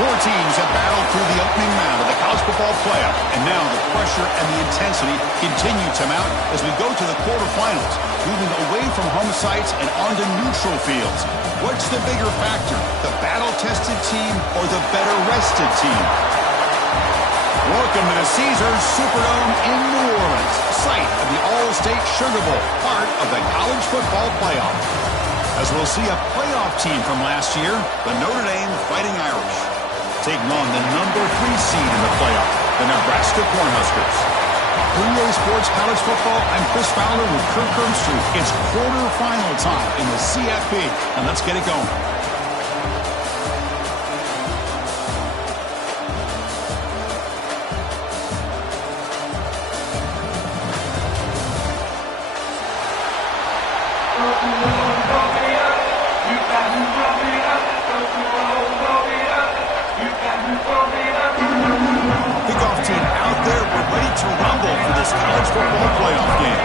Four teams have battled through the opening round of the college football playoff, and now the pressure and the intensity continue to mount as we go to the quarterfinals, moving away from home sites and onto neutral fields. What's the bigger factor, the battle-tested team or the better-rested team? Welcome to the Caesars Superdome in New Orleans, site of the All-State Sugar Bowl, part of the college football playoff. As we'll see a playoff team from last year, the Notre Dame Fighting Irish, taking on the number 3 seed in the playoff, the Nebraska Cornhuskers. 3A Sports College Football, I'm Chris Fowler with Kirk Herbstreit. It's quarterfinal time in the CFP, and let's get it going. Kickoff team out there. We're ready to rumble for this college football playoff game.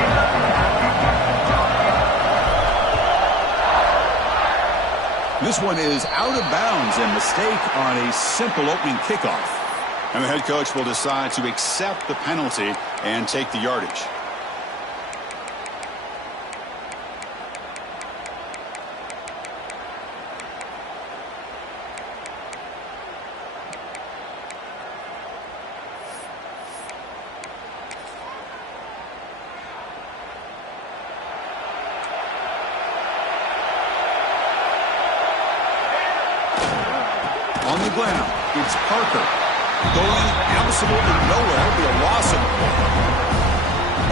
This one is out of bounds, and mistake on a simple opening kickoff. And the head coach will decide to accept the penalty and take the yardage. On the ground, it's Parker. Going absolutely nowhere. It'll be a loss of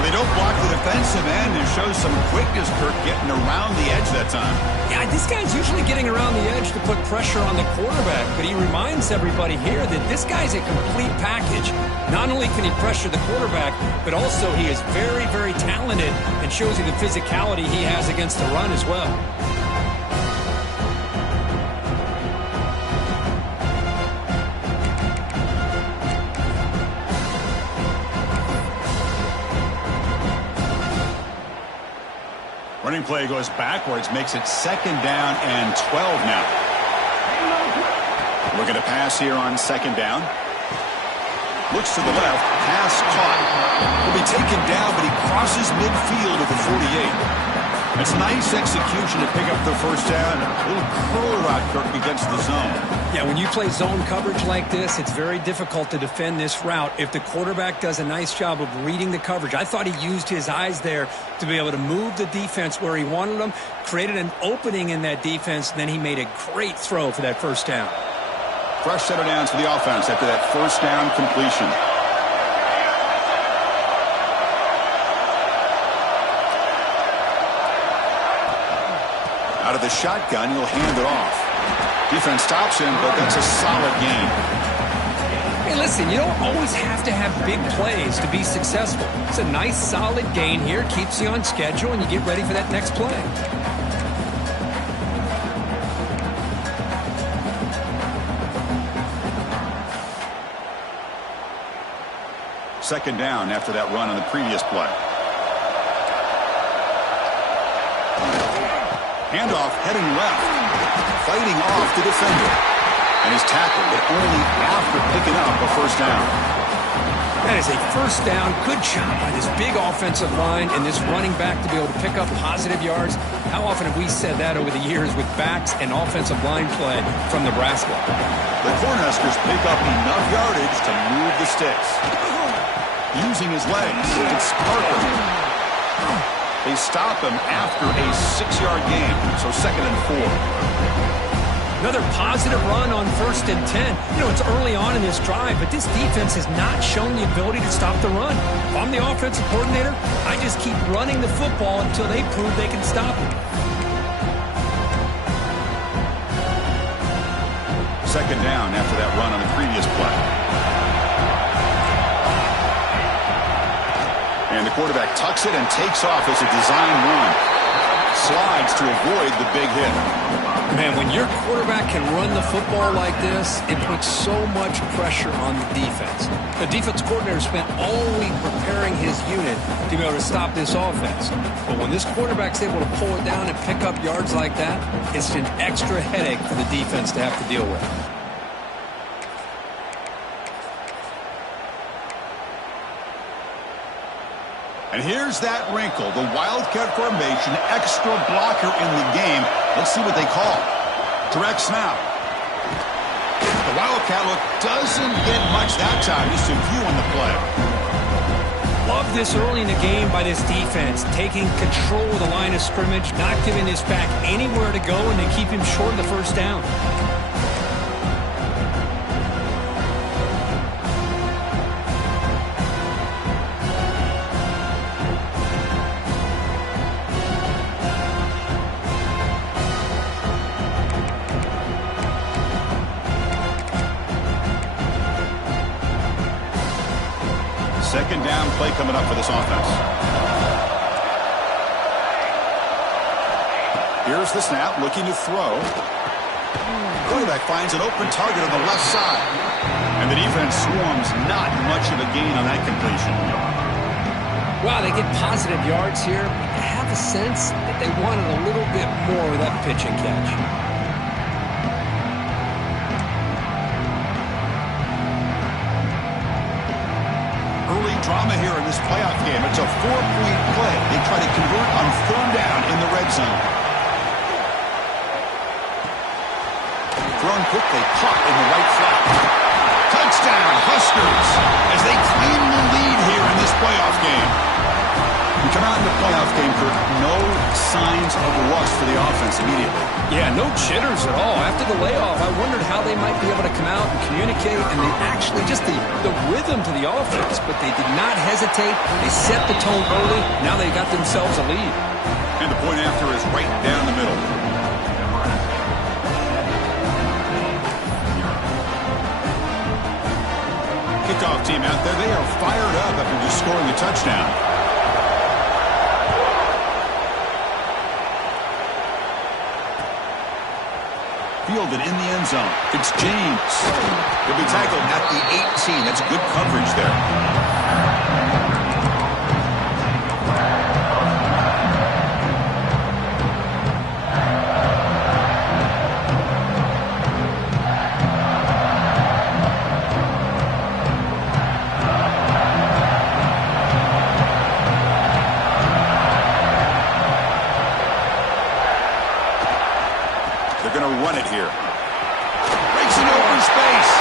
They don't block the defensive end and show some quickness, Kirk, getting around the edge that time. Yeah, this guy's usually getting around the edge to put pressure on the quarterback, but he reminds everybody here that this guy's a complete package. Not only can he pressure the quarterback, but also he is very, very talented and shows you the physicality he has against the run as well. Running play goes backwards, makes it 2nd down and 12 now. We're going to pass here on 2nd down. Looks to the left, pass caught. Will be taken down, but he crosses midfield at the 48. It's nice execution to pick up the first down. A little curl route, Kirk, against the zone. Yeah, when you play zone coverage like this, it's very difficult to defend this route if the quarterback does a nice job of reading the coverage. I thought he used his eyes there to be able to move the defense where he wanted them, created an opening in that defense, and then he made a great throw for that first down. Fresh set of downs for the offense after that first down completion. Out of the shotgun, he'll hand it off. Defense stops him, but that's a solid gain. Hey, listen, you don't always have to have big plays to be successful. It's a nice, solid gain here, keeps you on schedule, and you get ready for that next play. Second down after that run on the previous play. Handoff heading left. Fighting off the defender. And his tackle, but only after picking up a first down. That is a first down. Good job by this big offensive line and this running back to be able to pick up positive yards. How often have we said that over the years with backs and offensive line play from Nebraska? The Cornhuskers pick up enough yardage to move the sticks. Using his legs, it's Parker. They stop him after a 6-yard gain, so 2nd and 4. Another positive run on 1st and 10. You know, it's early on in this drive, but this defense has not shown the ability to stop the run. If I'm the offensive coordinator, I just keep running the football until they prove they can stop it. 2nd down after that run on the previous play. And the quarterback tucks it and takes off as a design run. Slides to avoid the big hit. Man, when your quarterback can run the football like this, it puts so much pressure on the defense. The defense coordinator spent all week preparing his unit to be able to stop this offense. But when this quarterback's able to pull it down and pick up yards like that, it's an extra headache for the defense to have to deal with. And here's that wrinkle, the Wildcat formation, extra blocker in the game. Let's see what they call. Direct snap. The Wildcat look doesn't get much that time, just a few on the play. Love this early in the game by this defense, taking control of the line of scrimmage, not giving this back anywhere to go, and they keep him short of the first down. Second down play coming up for this offense. Here's the snap, looking to throw. Quarterback finds an open target on the left side. And the defense swarms, not much of a gain on that completion. Wow, they get positive yards here. I have a sense that they wanted a little bit more of that pitch and catch. Drama here in this playoff game. It's a 4-point play. They try to convert on third down in the red zone. Thrown quickly, caught in the right flat. Touchdown, Huskers, as they claim the lead here in this playoff game. We come out in the playoff game, Kirk, no signs of rust for the offense immediately. Yeah, no jitters at all. After the layoff, I wondered how they might be able to come out and communicate, and they actually just the rhythm to the offense, but they did not hesitate. They set the tone early. Now they got themselves a lead. And the point after is right down the middle. Kickoff team out there, they are fired up after just scoring a touchdown. Fielded in the end zone. It's James. He'll be tackled at the 18. That's good coverage there. They're going to run it here. Breaks into open space.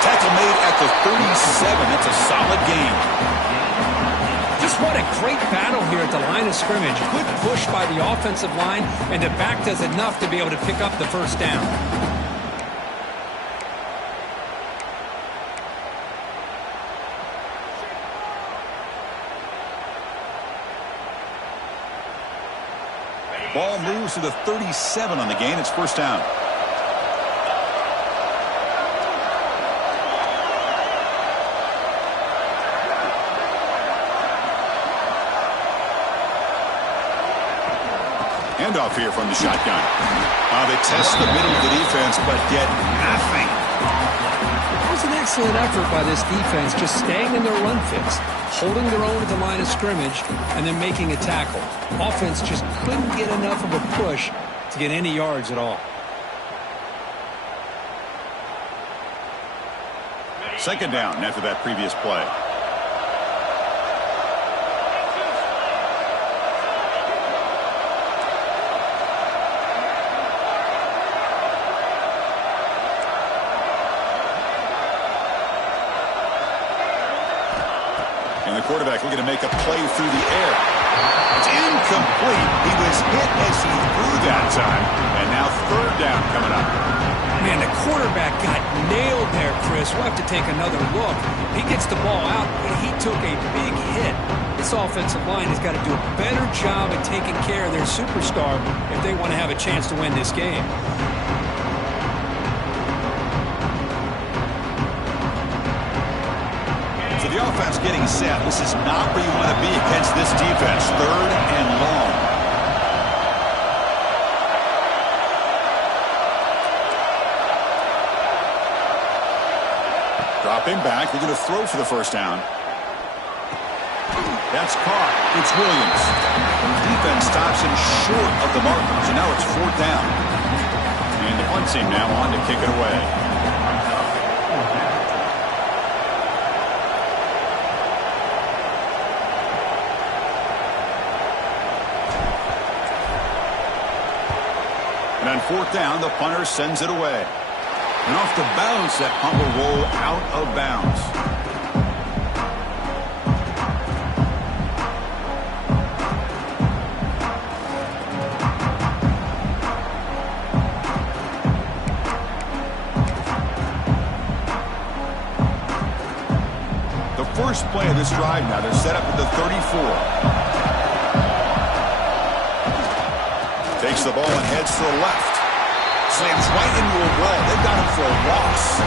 Tackle made at the 37. That's a solid gain. Just what a great battle here at the line of scrimmage. Good push by the offensive line, and the back does enough to be able to pick up the first down. Ball moves to the 37 on the gain. It's first down. Handoff here from the shotgun. They test the middle of the defense, but get nothing. It was an excellent effort by this defense, just staying in their run fits, holding their own at the line of scrimmage, and then making a tackle. Offense just couldn't get enough of a push to get any yards at all. Second down after that previous play. And the quarterback looking to make a play through the air. It's incomplete. He was hit as he threw that time. And now third down coming up. Man, the quarterback got nailed there, Chris. We'll have to take another look. He gets the ball out, but he took a big hit. This offensive line has got to do a better job at taking care of their superstar if they want to have a chance to win this game. So the offense getting set. This is not where you want to be against this defense. Third and long. Dropping back. They're going to throw for the first down. That's caught. It's Williams. Defense stops him short of the markers, and now it's fourth down. And the punt team now on to kick it away. And on fourth down, the punter sends it away. And off the bounce, that punt will roll out of bounds. The first play of this drive now, they're set up at the 34. Takes the ball and heads to the left. Slams right into a wall. They've got him for a loss.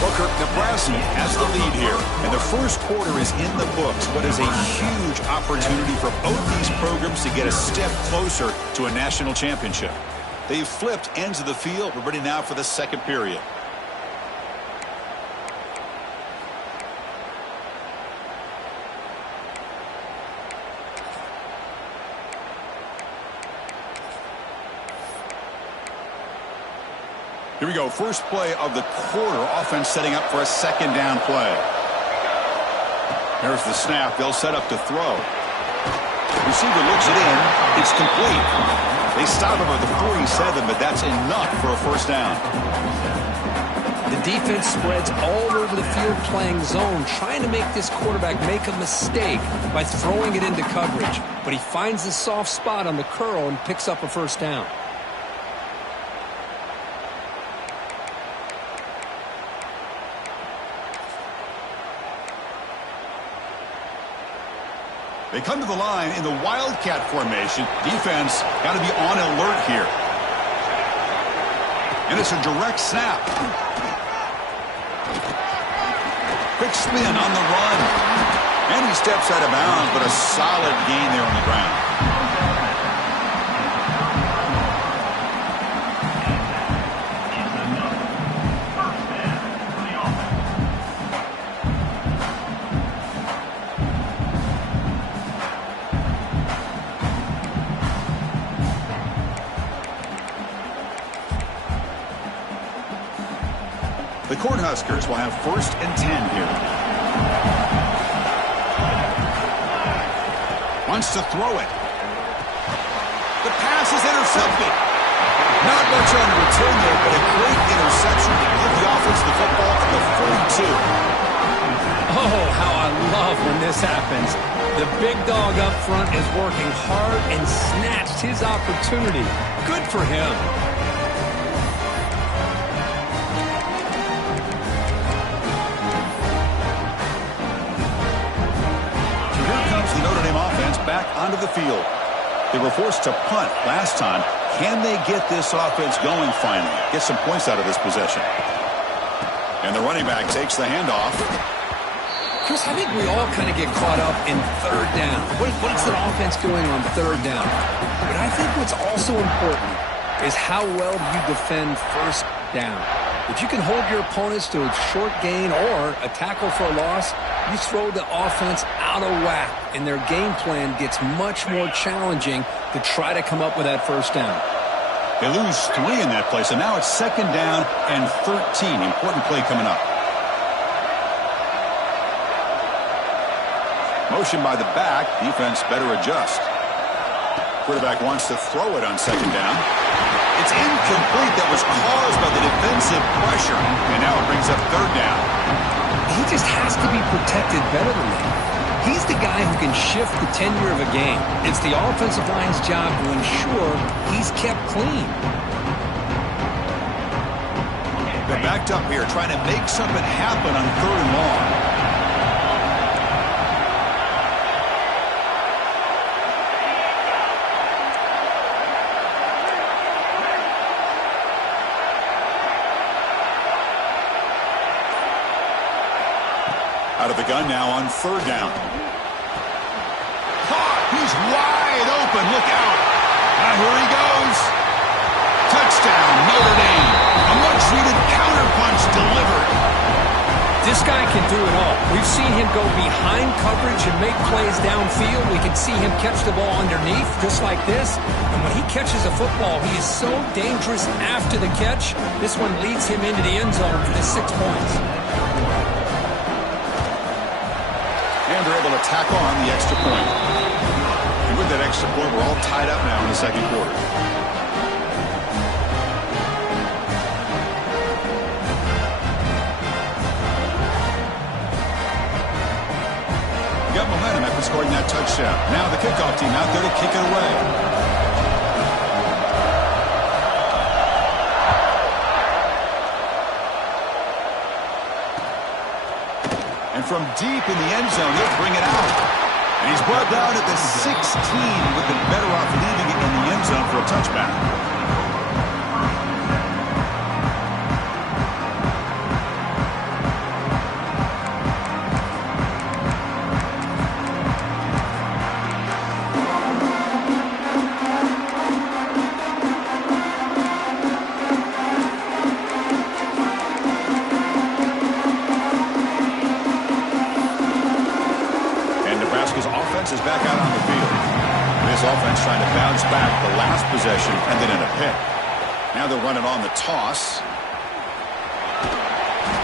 Booker, Nebraska has the lead here. And the first quarter is in the books, but is a huge opportunity for both these programs to get a step closer to a national championship. They've flipped ends of the field. We're ready now for the second period. Here we go. First play of the quarter. Offense setting up for a second down play. Here's the snap. They'll set up to throw. Receiver looks it in. It's complete. They stop him at the 47, but that's enough for a first down. The defense spreads all over the field playing zone, trying to make this quarterback make a mistake by throwing it into coverage. But he finds the soft spot on the curl and picks up a first down. They come to the line in the Wildcat formation. Defense got to be on alert here. And it's a direct snap. Quick spin on the run. And he steps out of bounds, but a solid gain there on the ground. The Cornhuskers will have 1st and 10 here. Wants to throw it. The pass is intercepted. Not much on the return there, but a great interception to give the offense the football at the 42. Oh, how I love when this happens. The big dog up front is working hard and snatched his opportunity. Good for him. Back onto the field. They were forced to punt last time. Can they get this offense going finally? Get some points out of this possession. And the running back takes the handoff. Chris, I think we all kind of get caught up in third down. What's the offense doing on third down? But I think what's also important is how well you defend first down. If you can hold your opponents to a short gain or a tackle for a loss, you throw the offense out of whack, and their game plan gets much more challenging to try to come up with that first down. They lose 3 in that play, so now it's 2nd down and 13. Important play coming up. Motion by the back. Defense better adjust. Quarterback wants to throw it on 2nd down. It's incomplete. That was caused by the defensive pressure. And now it brings up 3rd down. He just has to be protected better than that. He's the guy who can shift the tenure of a game. It's the offensive line's job to ensure he's kept clean. They're backed up here trying to make something happen on 3rd and long. Out of the gun now on 3rd down. Caught! He's wide open. Look out. Here he goes. Touchdown, Notre Dame. A much-needed counterpunch delivered. This guy can do it all. We've seen him go behind coverage and make plays downfield. We can see him catch the ball underneath, just like this. And when he catches a football, he is so dangerous after the catch. This one leads him into the end zone for the 6 points. And they're able to tack on the extra point. And with that extra point, we're all tied up now in the second quarter. Got momentum after scoring that touchdown. Now the kickoff team out there to kick it away. And from deep in the end zone, he'll bring it out. And he's brought down at the 16. Would have been better off leaving it in the end zone for a touchback. Is back out on the field. This offense trying to bounce back the last possession and then in a pick. Now they'll run it on the toss.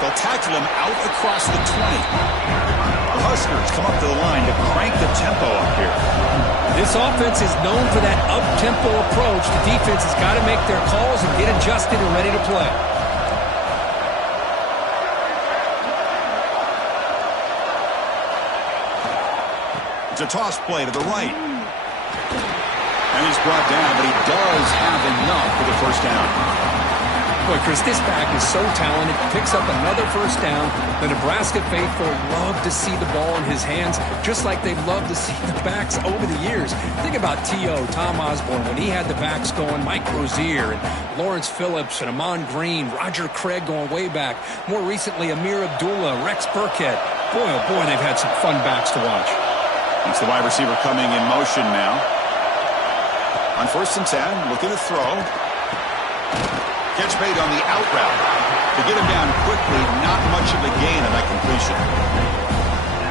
They'll tackle him out across the 20. The Huskers come up to the line to crank the tempo up here. This offense is known for that up-tempo approach. The defense has got to make their calls and get adjusted and ready to play. It's a toss play to the right. And he's brought down, but he does have enough for the first down. Boy, Chris, this back is so talented. Picks up another first down. The Nebraska faithful love to see the ball in his hands, just like they love to see the backs over the years. Think about T.O., Tom Osborne, when he had the backs going, Mike Rozier, and Lawrence Phillips, and Amon Green, Roger Craig going way back. More recently, Amir Abdullah, Rex Burkhead. Boy, oh boy, they've had some fun backs to watch. It's the wide receiver coming in motion now. On 1st and 10, looking to throw. Catch made on the out route. To get him down quickly, not much of a gain on that completion.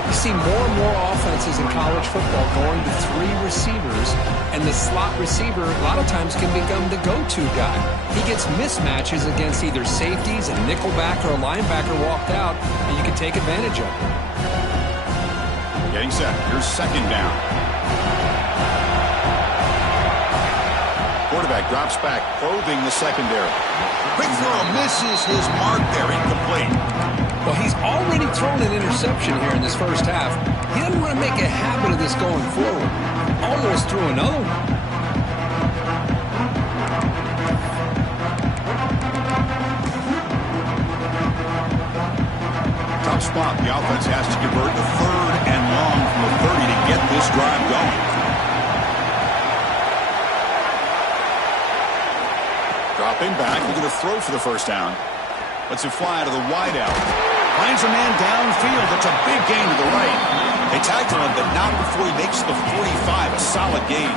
You see more and more offenses in college football going to 3 receivers, and the slot receiver a lot of times can become the go-to guy. He gets mismatches against either safeties, a nickelback, or a linebacker walked out, and you can take advantage of it. Getting set. Here's 2nd down. Quarterback drops back, probing the secondary. Quick throw, misses his mark there, incomplete. Well, he's already thrown an interception here in this first half. He doesn't want to make a habit of this going forward. Almost threw another one. Tough spot. The offense has to convert the 3rd and long from the 30 to get this drive going. Dropping back, looking to throw for the first down. Lets it fly to the wideout. Finds a man downfield. That's a big gain to the right. They tackle him, but not before he makes the 45. A solid gain.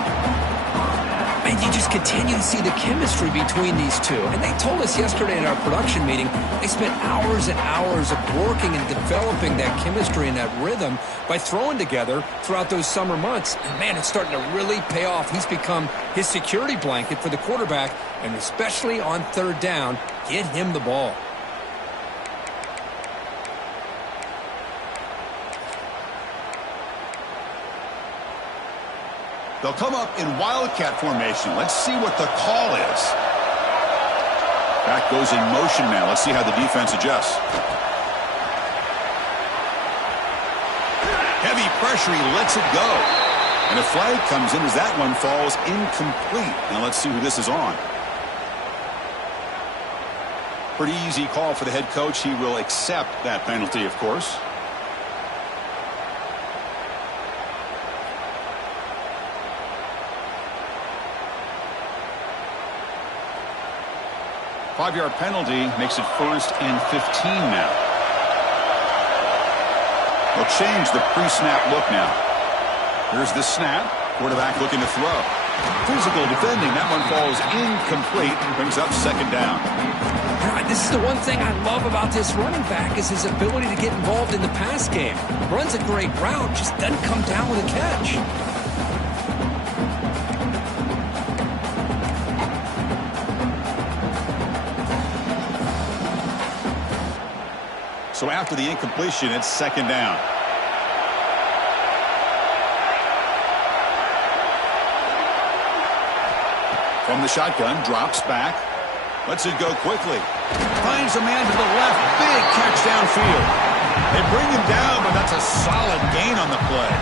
And you just continue to see the chemistry between these two. And they told us yesterday in our production meeting, they spent hours and hours of working and developing that chemistry and that rhythm by throwing together throughout those summer months. And man, it's starting to really pay off. He's become his security blanket for the quarterback, and especially on 3rd down, get him the ball. They'll come up in wildcat formation. Let's see what the call is. Back goes in motion now. Let's see how the defense adjusts. Heavy pressure. He lets it go. And a flag comes in as that one falls incomplete. Now let's see who this is on. Pretty easy call for the head coach. He will accept that penalty, of course. Five-yard penalty makes it 1st and 15 now. They'll change the pre-snap look now. Here's the snap. Quarterback looking to throw. Physical defending. That one falls incomplete and brings up 2nd down. This is the one thing I love about this running back is his ability to get involved in the pass game. Runs a great route, just doesn't come down with a catch. So after the incompletion, it's second down. From the shotgun, drops back. Lets it go quickly. Finds a man to the left. Big catch downfield. They bring him down, but that's a solid gain on the play.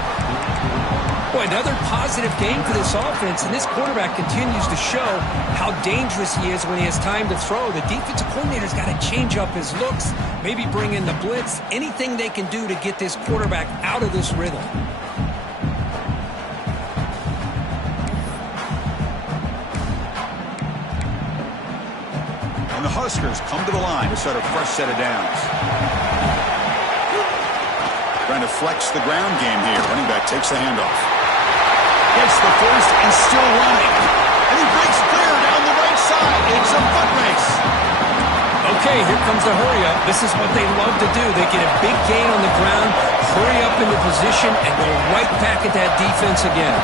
Boy, another positive game for this offense, and this quarterback continues to show how dangerous he is when he has time to throw. The defensive coordinator's got to change up his looks, maybe bring in the blitz, anything they can do to get this quarterback out of this rhythm. And the Huskers come to the line to start a fresh set of downs. Trying to flex the ground game here. Running back takes the handoff. Gets the first and still running. And he breaks clear down the right side. It's a foot race. Okay, here comes the hurry up. This is what they love to do. They get a big gain on the ground, hurry up into position, and go right back at that defense again.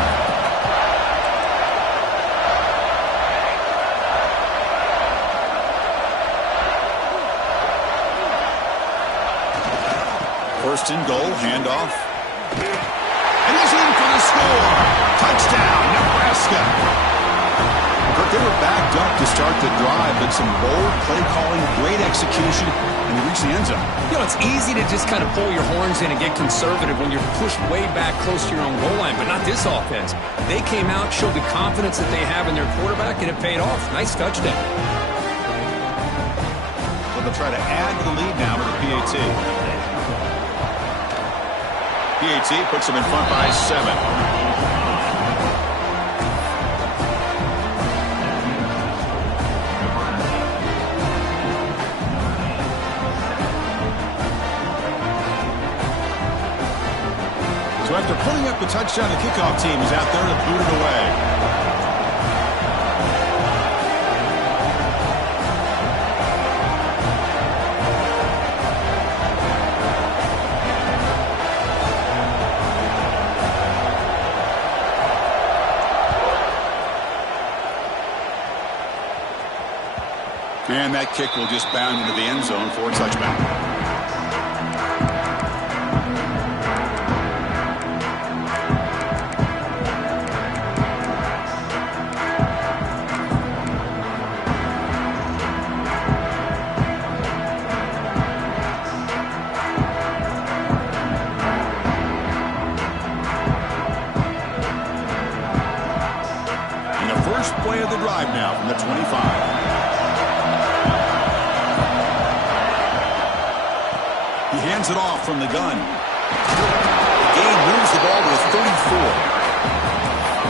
First and goal, handoff. And he's in for the score. Touchdown, Nebraska. But they were backed up to start the drive, but some bold play calling, great execution, and they reached the end zone. You know, it's easy to just kind of pull your horns in and get conservative when you're pushed way back close to your own goal line, but not this offense. They came out, showed the confidence that they have in their quarterback, and it paid off. Nice touchdown. So they'll try to add to the lead now with the PAT. PAT puts them in front by 7. So after putting up the touchdown, the kickoff team is out there to boot it away. And that kick will just bound into the end zone for a touchback. And the first play of the drive now from the 25. He hands it off from the gun. The game moves the ball to a 34.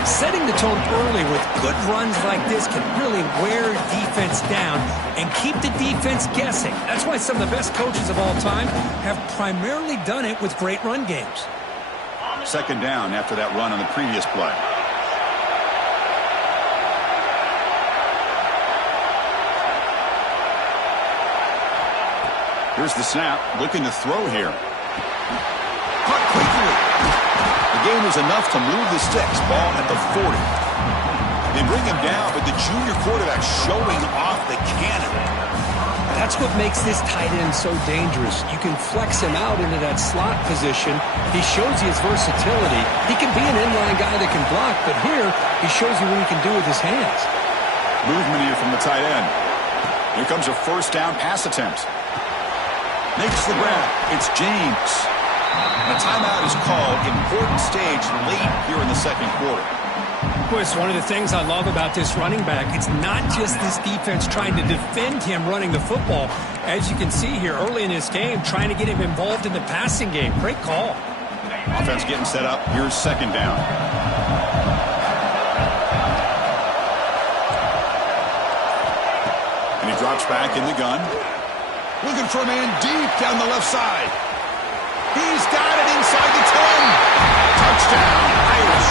Setting the tone early with good runs like this can really wear defense down and keep the defense guessing. That's why some of the best coaches of all time have primarily done it with great run games. Second down after that run on the previous play. Here's the snap, looking to throw here. Caught quickly. The gain was enough to move the sticks. Ball at the 40. They bring him down, but the junior quarterback showing off the cannon. That's what makes this tight end so dangerous. You can flex him out into that slot position. He shows you his versatility. He can be an inline guy that can block, but here he shows you what he can do with his hands. Movement here from the tight end. Here comes a first down pass attempt. Makes the grab. It's James. And a timeout is called. Important stage late here in the second quarter. Boy, it's one of the things I love about this running back. It's not just this defense trying to defend him running the football. As you can see here early in this game, trying to get him involved in the passing game. Great call. Offense getting set up. Here's second down. And he drops back in the gun. Looking for a man deep down the left side. He's got it inside the 10. Touchdown, Irish.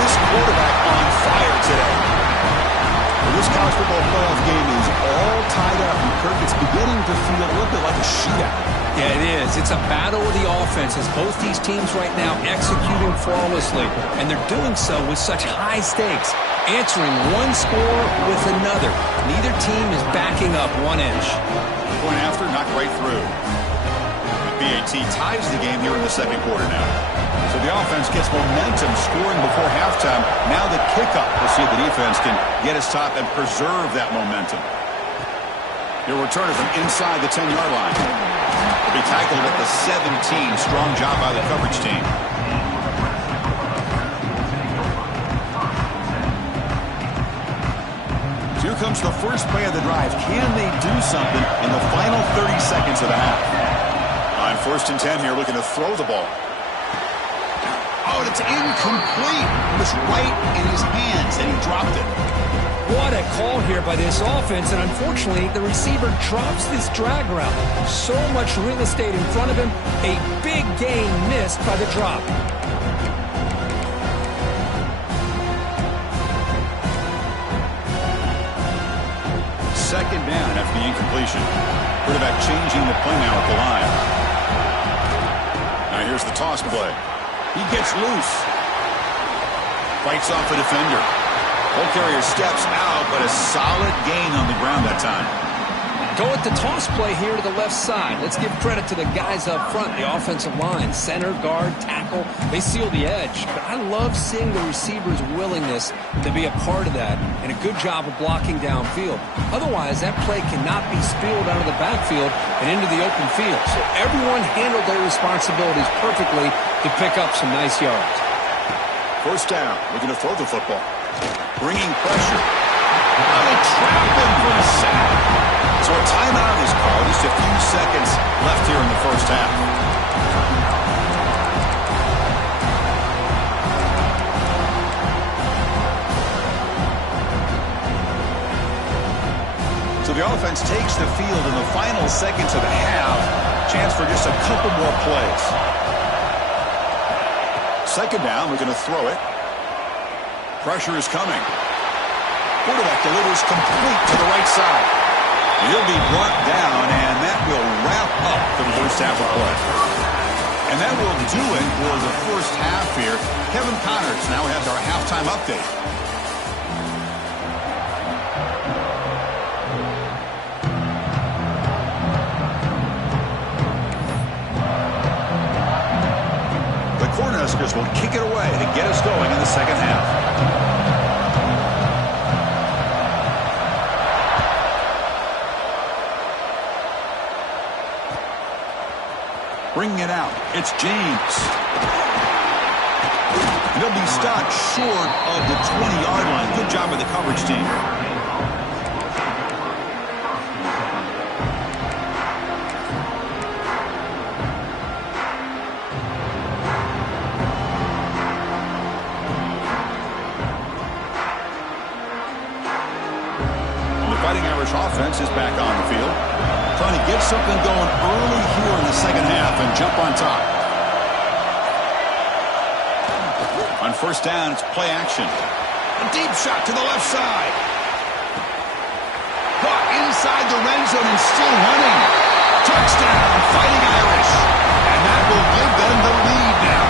This quarterback on fire today. Well, this college football playoff game is all tied up. And Kirk, it's beginning to feel a little bit like a shootout. Yeah, it is. It's a battle of the offenses. Both these teams right now executing flawlessly, and they're doing so with such high stakes, answering one score with another. Neither team is backing up 1 inch. Point after, knocked right through. The BAT ties the game here in the second quarter now. So the offense gets momentum, scoring before halftime. Now the kickoff. We'll see if the defense can get his top and preserve that momentum. Your returner from inside the 10-yard line. Will be tackled at the 17. Strong job by the coverage team. So here comes the first play of the drive. Can they do something in the final 30 seconds of the half? On 1st and 10 here, looking to throw the ball. Oh, and it's incomplete. It was right in his hands, and he dropped it. What a call here by this offense, and unfortunately, the receiver drops this drag route. So much real estate in front of him, a big gain missed by the drop. Second down after the incompletion. Quarterback changing the play now at the line. Now here's the toss play. He gets loose. Fights off a defender. Ball carrier steps out, but a solid gain on the ground that time. Go with the toss play here to the left side. Let's give credit to the guys up front, the offensive line, center, guard, tackle. They seal the edge. But I love seeing the receiver's willingness to be a part of that and a good job of blocking downfield. Otherwise, that play cannot be spilled out of the backfield and into the open field. So everyone handled their responsibilities perfectly to pick up some nice yards. First down, looking to throw the football. Bringing pressure. Oh, they trap him for a sack. So a timeout is called. Just a few seconds left here in the first half. So the offense takes the field in the final seconds of the half. Chance for just a couple more plays. Second down, we're going to throw it. Pressure is coming. Quarterback delivers complete to the right side. He'll be brought down, and that will wrap up the first half of play. And that will do it for the first half here. Kevin Connors now has our halftime update. The Cornhuskers will kick it away to get us going in the second half. Bringing it out. It's James. And he'll be stopped short of the 20-yard line. Good job by the coverage team. And the Fighting Irish offense is back on the field. Trying to get something going early here in the second half and jump on top. On first down, it's play action. A deep shot to the left side. Caught inside the red zone and still running. Touchdown, Fighting Irish. And that will give them the lead now.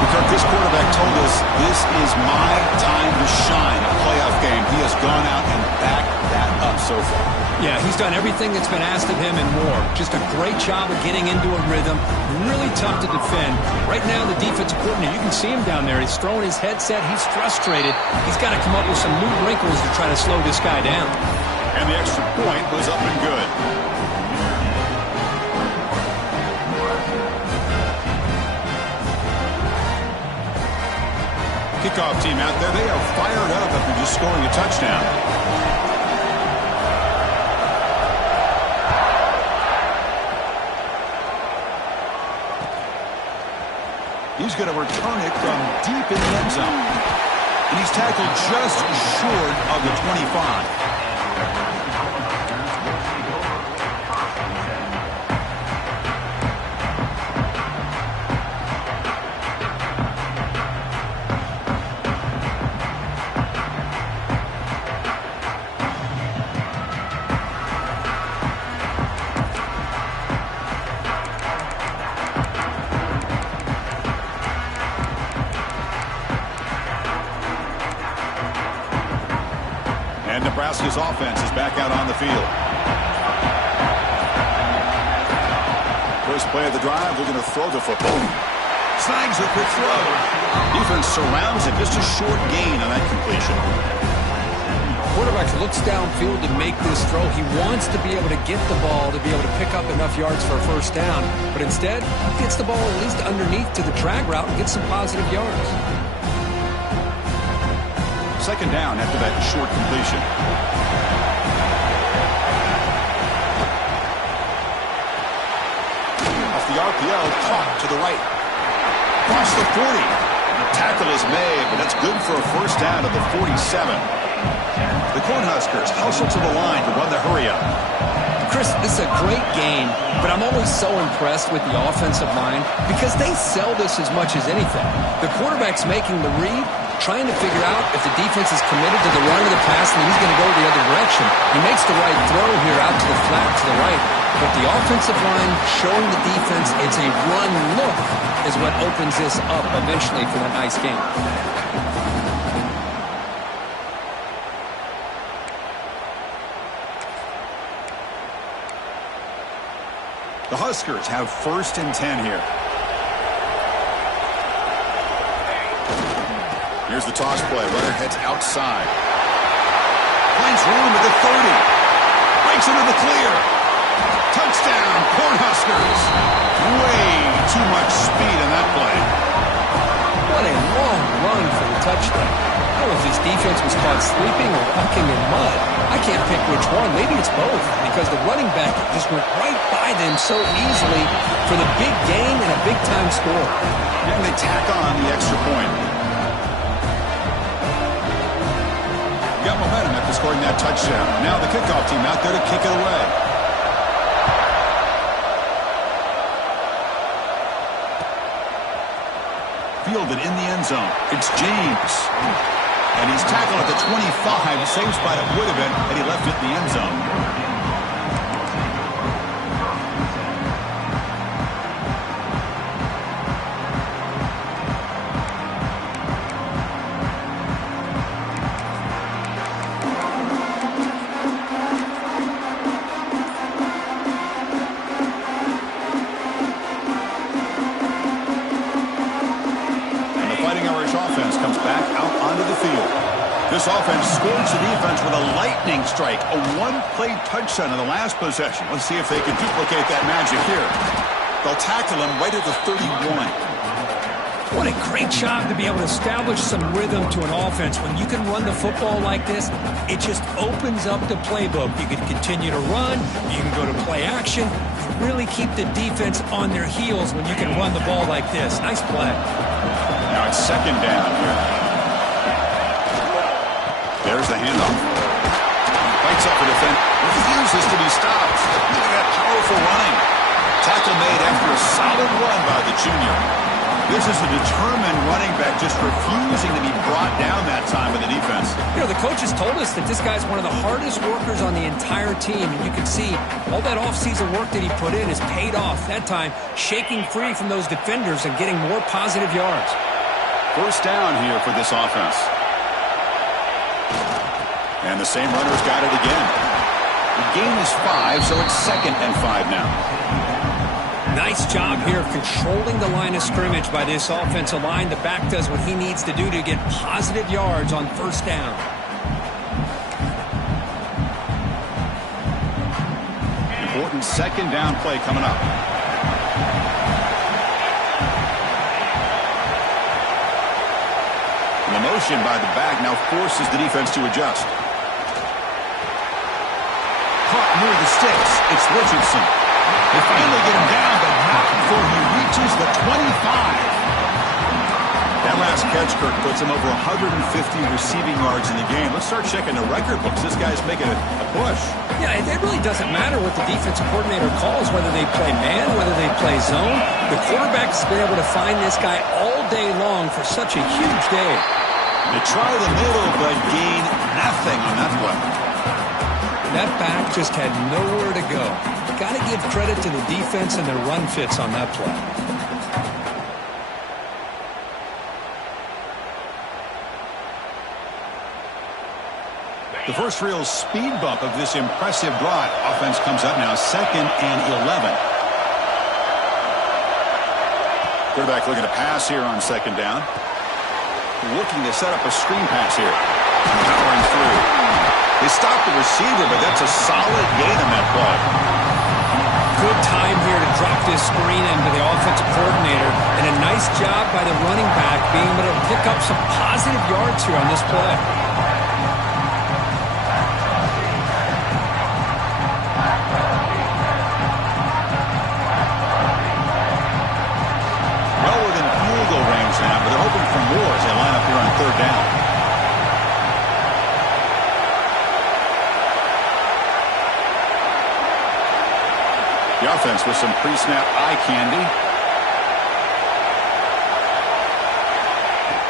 Because this quarterback told us this is my time to shine, a playoff game. He has gone out and backed that up so far. Yeah, he's done everything that's been asked of him and more. Just a great job of getting into a rhythm. Really tough to defend. Right now, the defensive coordinator, you can see him down there. He's throwing his headset. He's frustrated. He's got to come up with some new wrinkles to try to slow this guy down. And the extra point was up and good. Kickoff team out there. They are fired up after just scoring a touchdown. He's going to return it from deep in the end zone. And he's tackled just short of the 25. Nebraska's offense is back out on the field. First play of the drive, they're going to throw the football. Snags a quick throw. Defense surrounds it. Just a short gain on that completion. Quarterback looks downfield to make this throw. He wants to be able to get the ball to be able to pick up enough yards for a first down. But instead, he gets the ball at least underneath to the drag route and gets some positive yards. Second down after that short completion. Off the RPO, caught to the right. Across the 40. The tackle is made, but that's good for a first down at the 47. The Cornhuskers hustle to the line to run the hurry-up. Chris, this is a great game, but I'm always so impressed with the offensive line because they sell this as much as anything. The quarterback's making the read, trying to figure out if the defense is committed to the run or the pass, and he's going to go the other direction. He makes the right throw here out to the flat to the right, but the offensive line showing the defense it's a run look is what opens this up eventually for that nice game. The Huskers have first and 10 here. Here's the toss play. Runner heads outside. Finds room at the 30. Breaks into the clear. Touchdown, Cornhuskers. Way too much speed in that play. What a long run for the touchdown. I don't know if this defense was caught sleeping or walking in mud. I can't pick which one. Maybe it's both because the running back just went right by them so easily for the big gain and a big-time score. And they tack on the extra point. Got momentum after scoring that touchdown. Now the kickoff team out there to kick it away. Fielded in the end zone. It's James. And he's tackled at the 25. Same spot it would have been had he left it in the end zone. This offense scores the defense with a lightning strike, a one-play touchdown in the last possession. Let's see if they can duplicate that magic here. They'll tackle him right at the 31. What a great job to be able to establish some rhythm to an offense. When you can run the football like this, it just opens up the playbook. You can continue to run, you can go to play action, you really keep the defense on their heels when you can run the ball like this. Nice play. Now it's second down here. There's the handoff. Fights up a defense. Refuses to be stopped. Look at that powerful running. Tackle made after a solid run by the junior. This is a determined running back just refusing to be brought down that time by the defense. You know, the coaches told us that this guy's one of the hardest workers on the entire team. And you can see all that offseason work that he put in has paid off. That time, shaking free from those defenders and getting more positive yards. First down here for this offense. And the same runner's got it again. The gain is 5, so it's 2nd and 5 now. Nice job here of controlling the line of scrimmage by this offensive line. The back does what he needs to do to get positive yards on first down. Important second down play coming up. And the motion by the back now forces the defense to adjust. Caught near the sticks. It's Richardson. They finally get him down, but not before he reaches the 25. That last catch, Kirk, puts him over 150 receiving yards in the game. Let's start checking the record books. This guy's making a push. Yeah, it really doesn't matter what the defensive coordinator calls, whether they play man, whether they play zone. The quarterback's been able to find this guy all day long for such a huge day. They try the middle, but gain nothing on that play. That back just had nowhere to go. Got to give credit to the defense and their run fits on that play. The first real speed bump of this impressive drive. Offense comes up now 2nd and 11. Quarterback looking to pass here on 2nd down. Looking to set up a screen pass here. Powering through. They stopped the receiver, but that's a solid gain on that play. Good time here to drop this screen into the offensive coordinator, and a nice job by the running back being able to pick up some positive yards here on this play. Well within field goal range now, but they're hoping for more as they line up here on 3rd down. The offense with some pre-snap eye candy.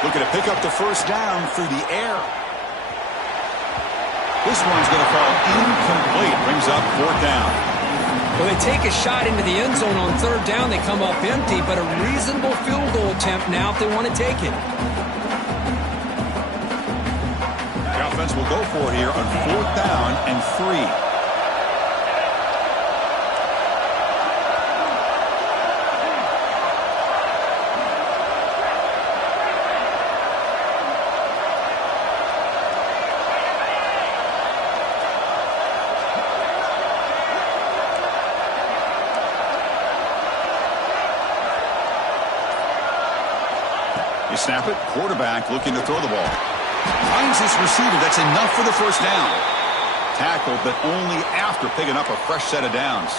Looking to pick up the 1st down through the air. This one's going to fall incomplete. Brings up 4th down. Well, they take a shot into the end zone on 3rd down. They come up empty, but a reasonable field goal attempt now if they want to take it. The offense will go for it here on 4th down and 3. Snap it. Quarterback looking to throw the ball. Finds this receiver. That's enough for the 1st down. Tackled, but only after picking up a fresh set of downs.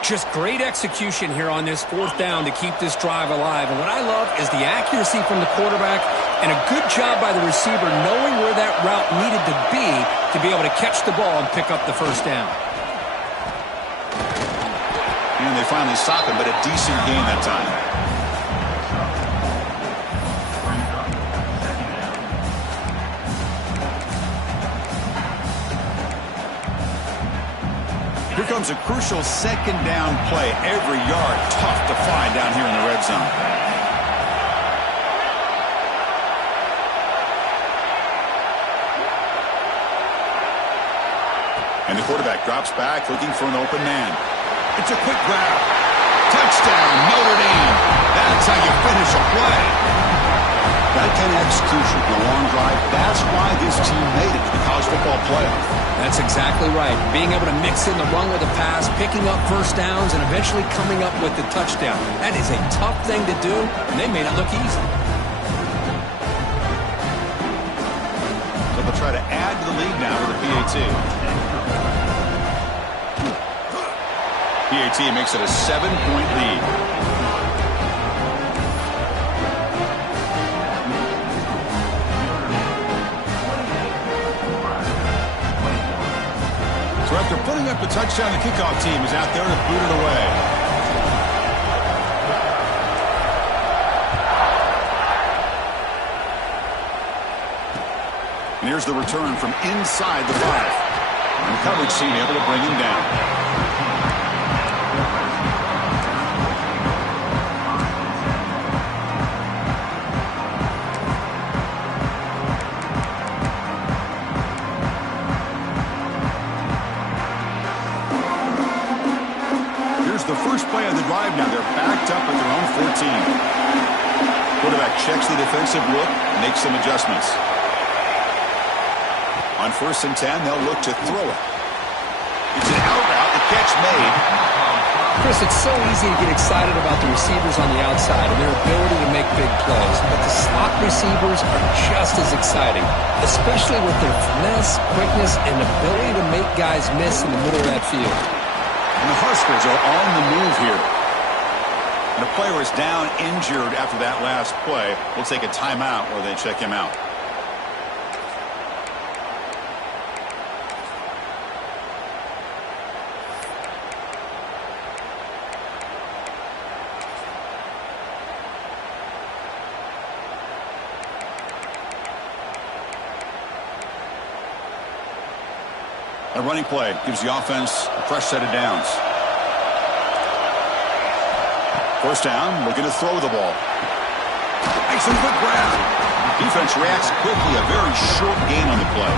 Just great execution here on this 4th down to keep this drive alive. And what I love is the accuracy from the quarterback and a good job by the receiver knowing where that route needed to be able to catch the ball and pick up the 1st down. And they finally stop him, but a decent gain that time. Here comes a crucial 2nd down play. Every yard tough to find down here in the red zone. And the quarterback drops back looking for an open man. It's a quick grab. Touchdown, Notre Dame. That's how you finish a play. That kind of execution, the long drive, that's why this team made it to the college football playoff. That's exactly right. Being able to mix in the run with the pass, picking up 1st downs, and eventually coming up with the touchdown. That is a tough thing to do, and they made it look easy. So they'll try to add to the lead now with a PAT. PAT makes it a 7-point lead. So after putting up the touchdown, the kickoff team is out there to boot it away. And here's the return from inside the 5. And the coverage team able to bring him down. The first play of the drive now. They're backed up at their own 14. Quarterback checks the defensive look, makes some adjustments. On 1st and 10, they'll look to throw it. It's an out route. The catch made. Chris, it's so easy to get excited about the receivers on the outside and their ability to make big plays, but the slot receivers are just as exciting, especially with their finesse, quickness, and ability to make guys miss in the middle of that field. And the Huskers are on the move here. And a player is down injured after that last play. We'll take a timeout where they check him out. A running play gives the offense a fresh set of downs. 1st down, looking to throw the ball. Nice Loses the grab. Defense reacts quickly. A very short gain on the play.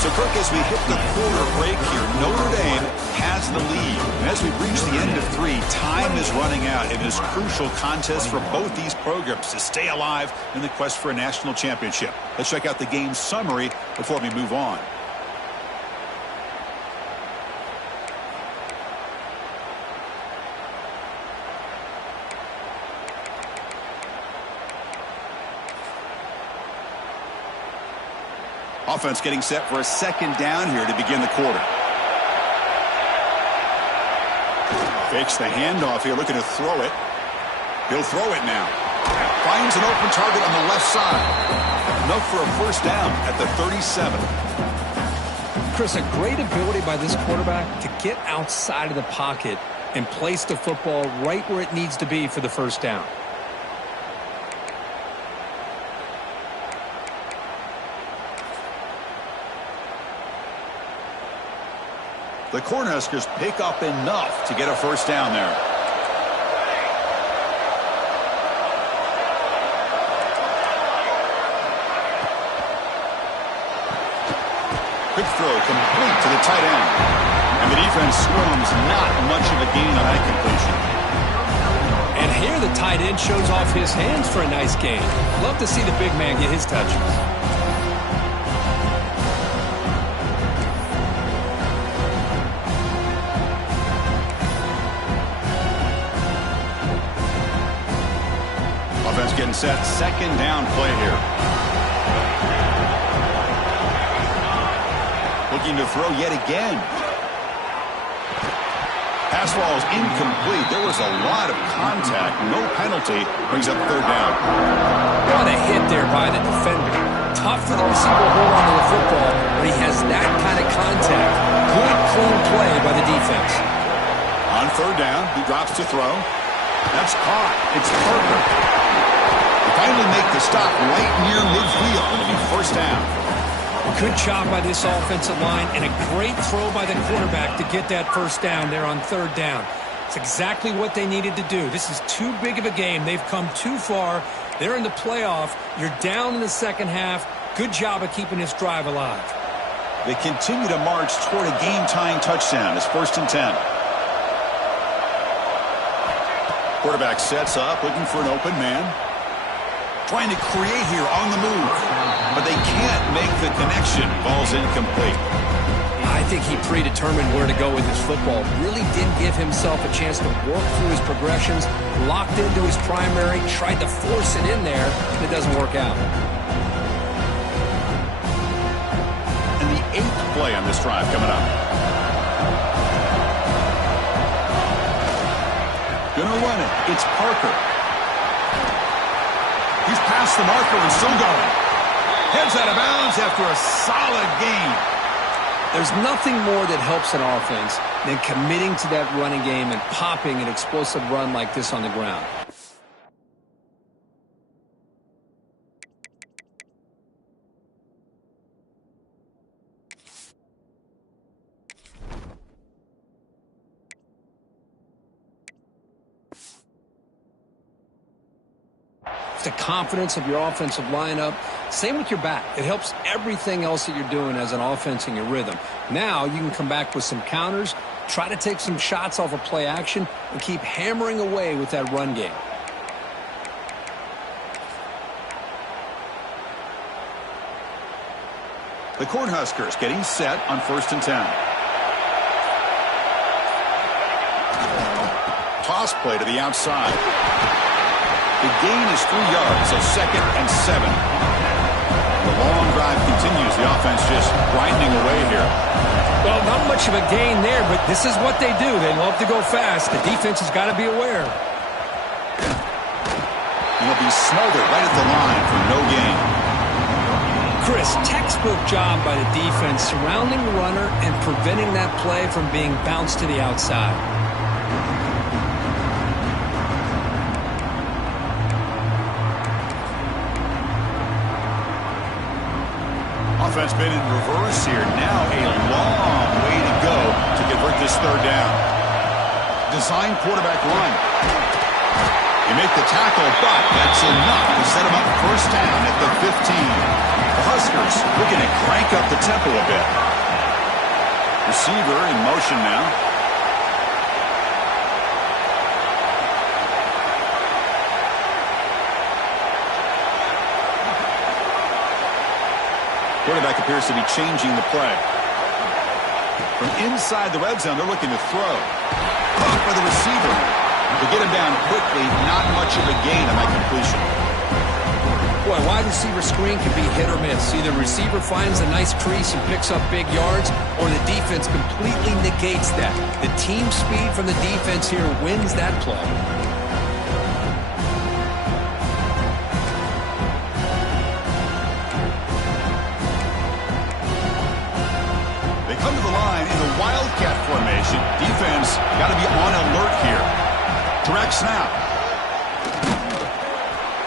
So, Kirk, as we hit the quarter break here, Notre Dame has the lead. And as we reach the end of 3, time is running out in this crucial contest for both these programs to stay alive in the quest for a national championship. Let's check out the game summary before we move on. Offense getting set for a second down here to begin the quarter. Fakes the handoff here, looking to throw it. He'll throw it now. Finds an open target on the left side. Enough for a first down at the 37. Chris, a great ability by this quarterback to get outside of the pocket and place the football right where it needs to be for the first down. The Cornhuskers pick up enough to get a first down there. Quick throw complete to the tight end. And the defense swarms, not much of a gain on that completion. And here the tight end shows off his hands for a nice gain. Love to see the big man get his touches. Offense getting set. Second down play here. Looking to throw yet again. Pass ball is incomplete. There was a lot of contact. No penalty. Brings up third down. What a hit there by the defender. Tough for the receiver to hold on to the football, but he has that kind of contact. Good, clean play by the defense. On third down, he drops to throw. That's caught. It's Parker. They finally make the stop right near midfield. It'll be first down. Good job by this offensive line and a great throw by the quarterback to get that first down there on third down. It's exactly what they needed to do. This is too big of a game. They've come too far. They're in the playoff. You're down in the second half. Good job of keeping this drive alive. They continue to march toward a game-tying touchdown. It's 1st and 10. Quarterback sets up, looking for an open man. Trying to create here on the move. But they can't make the connection. Ball's incomplete. I think he predetermined where to go with his football. Really didn't give himself a chance to work through his progressions. Locked into his primary. Tried to force it in there. And it doesn't work out. And the 8th play on this drive coming up. Gonna run it. It's Parker. He's past the marker and still going. Heads out of bounds after a solid gain. There's nothing more that helps an offense than committing to that running game and popping an explosive run like this on the ground. The confidence of your offensive lineup. Same with your back. It helps everything else that you're doing as an offense in your rhythm. Now you can come back with some counters, try to take some shots off of play action, and keep hammering away with that run game. The Cornhuskers getting set on 1st and 10. Toss play to the outside. The gain is 3 yards, so 2nd and 7. The long drive continues. The offense just grinding away here. Well, not much of a gain there, but this is what they do. They love to go fast. The defense has got to be aware. He'll be smothered right at the line for no gain. Chris, textbook job by the defense surrounding the runner and preventing that play from being bounced to the outside. Offense been in reverse here. Now a long way to go to convert this third down. Design quarterback run. You make the tackle, but that's enough to set him up first down at the 15. The Huskers looking to crank up the tempo a bit. Receiver in motion now. Quarterback appears to be changing the play. From inside the red zone, they're looking to throw. Caught by the receiver. To get him down quickly, not much of a gain on that completion. Boy, wide receiver screen can be hit or miss. Either receiver finds a nice crease and picks up big yards, or the defense completely negates that. The team speed from the defense here wins that play. They come to the line in the Wildcat formation. Defense got to be on alert here. Direct snap.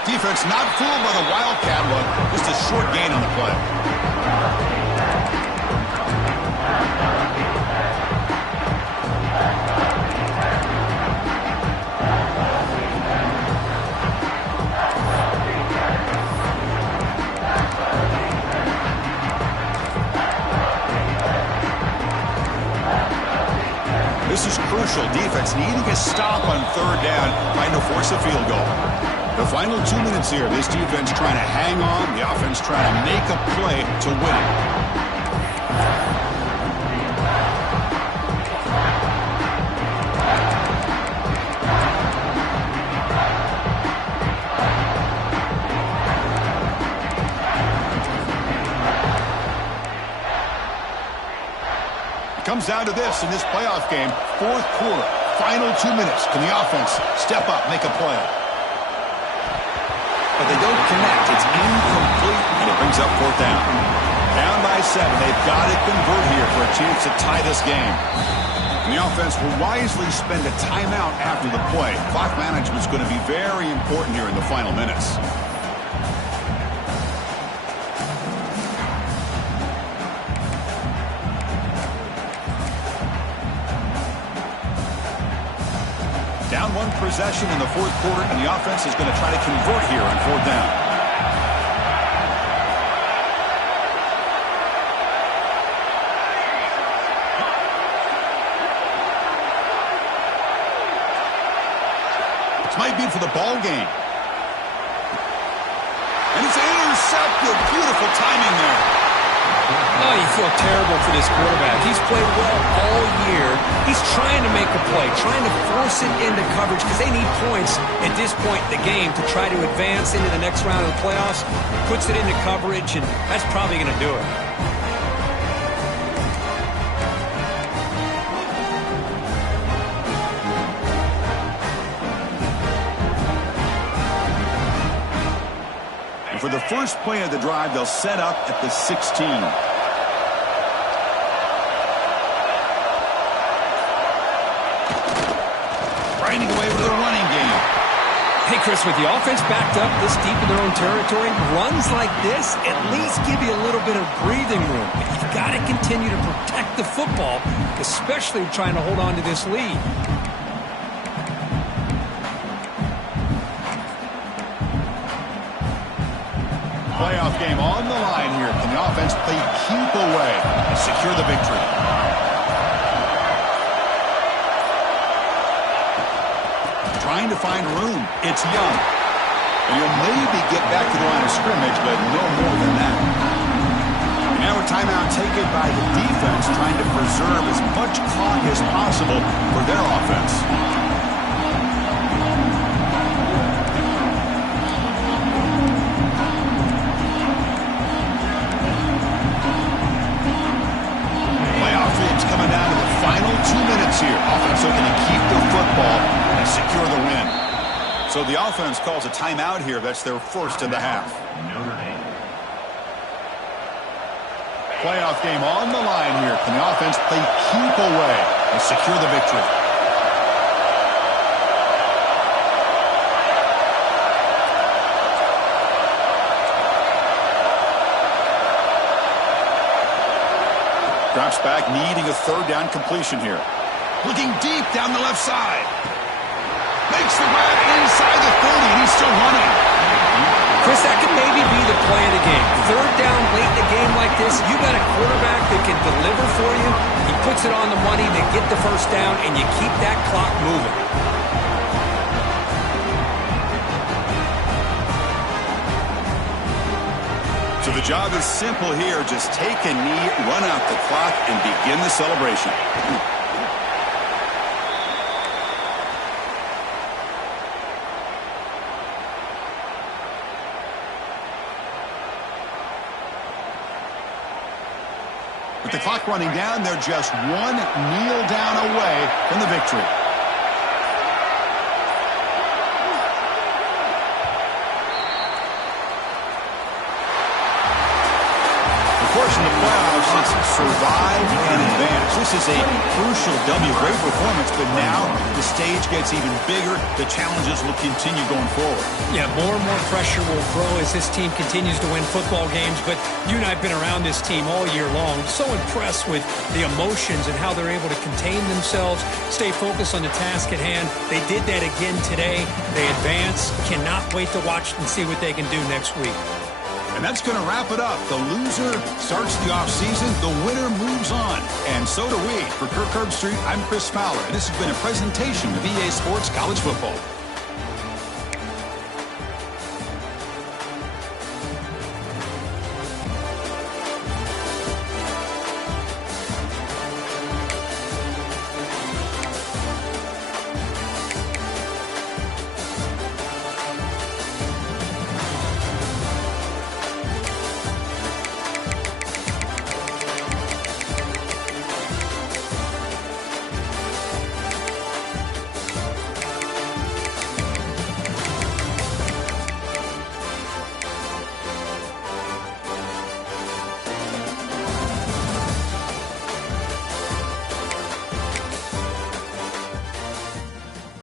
Defense not fooled by the Wildcat look. Just a short gain on the play. This is crucial. Defense needing a stop on third down, trying to force a field goal. The final 2 minutes here, this defense trying to hang on, the offense trying to make a play to win it. It comes down to this in this playoff game, fourth quarter, final 2 minutes. Can the offense step up, make a play? But they don't connect. It's incomplete, and it brings up fourth down. Down by 7. They've got to convert here for a chance to tie this game. And the offense will wisely spend a timeout after the play. Clock management is going to be very important here in the final minutes. Down one possession in the fourth quarter, and the offense is going to try to convert here on fourth down. This might be for the ball game. And it's intercepted. Beautiful timing there. Oh, you feel terrible for this quarterback. He's played well all year. He's trying to make a play, trying to force it into coverage because they need points at this point in the game to try to advance into the next round of the playoffs. Puts it into coverage, and that's probably going to do it. For the first play of the drive, they'll set up at the 16. Grinding away with a running game. Hey, Chris, with the offense backed up this deep in their own territory, runs like this at least give you a little bit of breathing room. But you've got to continue to protect the football, especially trying to hold on to this lead. Playoff game on the line here. Can the offense play keep away and secure the victory? Trying to find room. It's Young. And you'll maybe get back to the line of scrimmage, but no more than that. And now a timeout taken by the defense, trying to preserve as much clock as possible for their offense. Coming down to the final 2 minutes here. Offense looking to keep the football and secure the win. So the offense calls a timeout here. That's their first in the half. Playoff game on the line here. Can the offense play keep away and secure the victory? Drops back, needing a third down completion here. Looking deep down the left side. Makes the grab inside the 30, and he's still running. Chris, that could maybe be the play of the game. Third down late in a game like this, you got a quarterback that can deliver for you. He puts it on the money to get the first down, and you keep that clock moving. So the job is simple here. Just take a knee, run out the clock, and begin the celebration. With the clock running down, they're just one kneel down away from the victory. Of course, in the playoffs, it's survive and advance. This is a crucial W. Great performance, but now the stage gets even bigger. The challenges will continue going forward. Yeah, more and more pressure will grow as this team continues to win football games. But you and I have been around this team all year long. So impressed with the emotions and how they're able to contain themselves, stay focused on the task at hand. They did that again today. They advance. Cannot wait to watch and see what they can do next week. And that's going to wrap it up. The loser starts the offseason. The winner moves on. And so do we. For Kirk Herbstreit, I'm Chris Fowler. And this has been a presentation of EA Sports College Football.